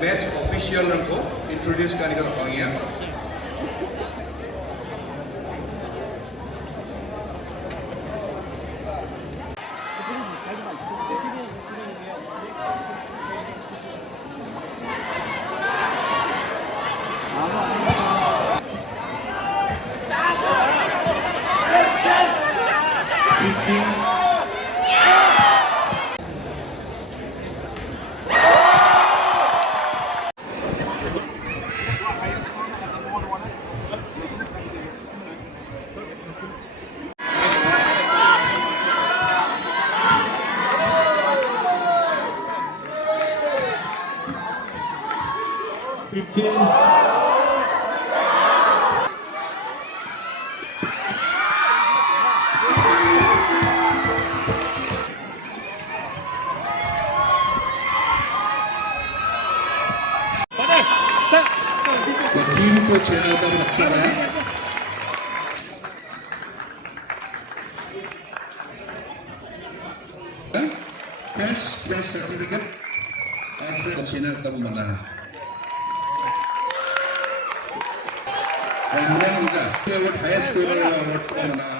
match official को इंट्रोड्यूस करने का पाएंगे टीम को चैनल का बच्चा है प्रेस सर्टिफिकेट और चैनल का बना है हाईएस्ट स्कोर